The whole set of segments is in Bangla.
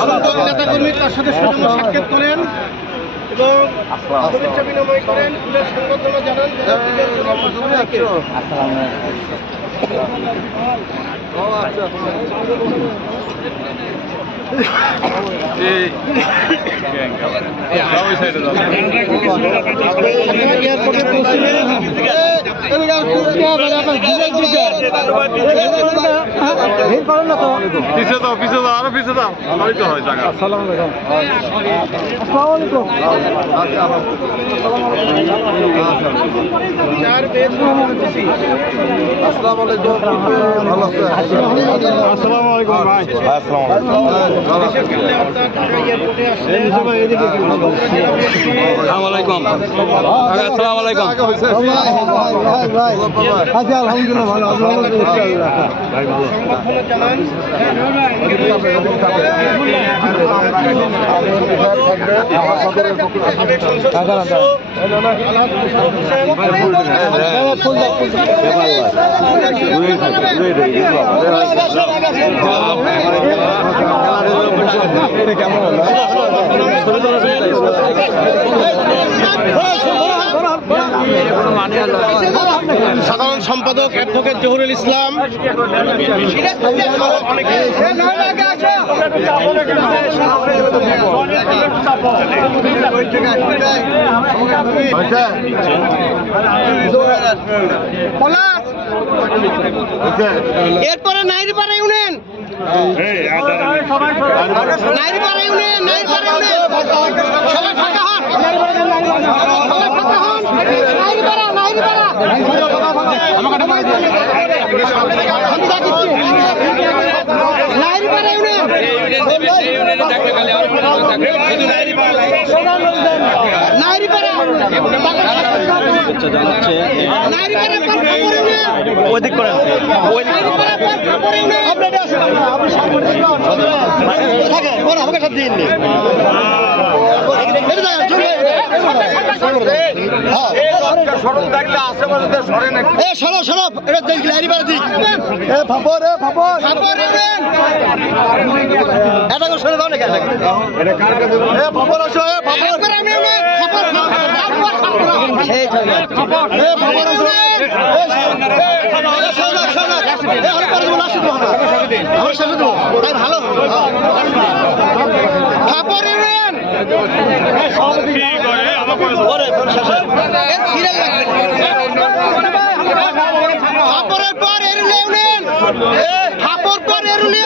সংখ্যক নেতাকর্মী তার সাথে সৌজন্য সাক্ষাৎ করেন এবং শুভেচ্ছা বিনিময় করেন ফুলের সংবর্ধনা জানান সবাইকে। এয়ারপোর্টে পৌঁছলে পিছে দাও পিছে দাও আরও পিছে দাও তাহলেই তো হয় জায়গা চার বেশ করতেছি আসসালামু আলাইকুম। ভালো আছে আসসালামু আলাইকুম। ভাই আসসালামু আসসালামাইকুম আসসালামু আলাইকুম। আলহামদুলিল্লাহ ভালো সংবর্ধনা সম্পাদক অ্যাডভোকেট জহুরুল ইসলাম। এরপরে নাইরপাড়া ইউনিয়ন। নাইরপাড়া সবাই ওদিক করেন সামনে থাকেন আমাকে সাথে দিন এ সরো সরো এটা দেখ লাইরি বাড়ি দিক এ ফাপর এ ফাপর ফাপর রে এটা করে সরে দাও না কেন এ ফাপর আসো এ ফাপর আমি ফাপর ফাপর এ ফাপর আসো এ সরো সরো এ হল পরে বলা শুধু আমার সাথে তো তাই ভালো ইউনিয়ন সিরিয়াল পর এরুলে ইউনিয়ন ফাপর পর এরুলে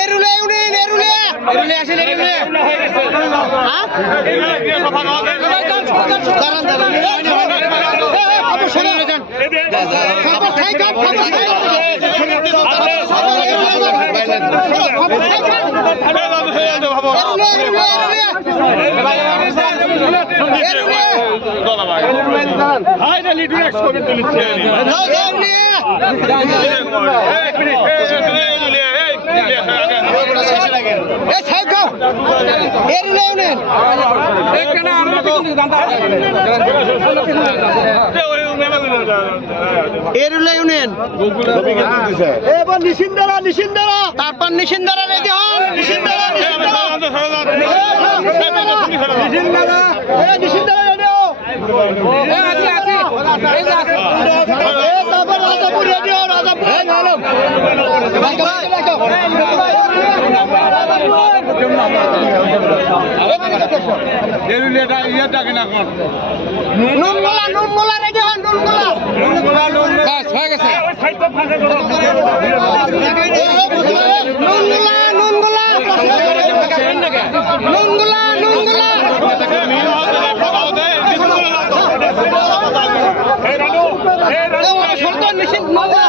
এরুলে ইউনিয়ন এরুলে এরুলে আসেন এরুলে দাঁড়ান দাঁড়ান ফাপর সরে যান ফাপর খাই যান ফাপর খাই এরুলা ইউনিয়ন। এবার নিশিন্দারা নিশিন্দারা। তারপর নিশিন্দারা রেডি হন। নিশিন্দারা নিশিন্দারা। নিশিন্দারা রেডি হও। তারপর রাজাপুর রেডি হও রাজাপুর। নুনগুলা নুনগুলা রেডি হন নুনগুলা নুনগুলা নুনগুলা নুনগুলা নুনগুলা সরকার মেশিন নুনগুলা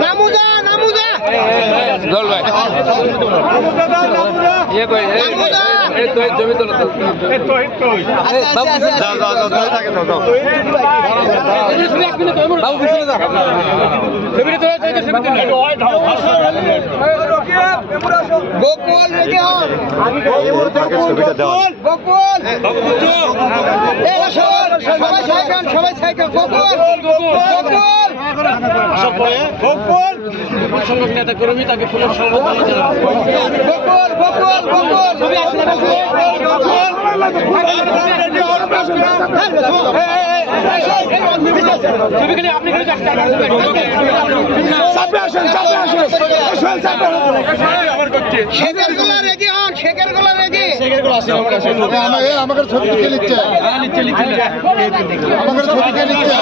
নামুজা নামুজা জল ভাই ইয়ে কই এই তো এই জমি তো তো। যাও যাও যাও ধরে থাকে যাও যাও। বাবু পিছনে যা ছবিটা তোলা চাইতে ছবিটা বকুল রেগে হন ছবিটা বকুল এ বসুন সবাই সাইকেল সবাই সাইকেল বকুল বকুল সংগঠন নেতা কর্মী তাকে ফুলের শরবত বানিয়ে দেওয়া বকুল বকুল বকুল আসলে আপনি খালি শেখের গোলা আমাকে ছবি কে নিচ্ছে আমাকে ছবি কে নিচ্ছে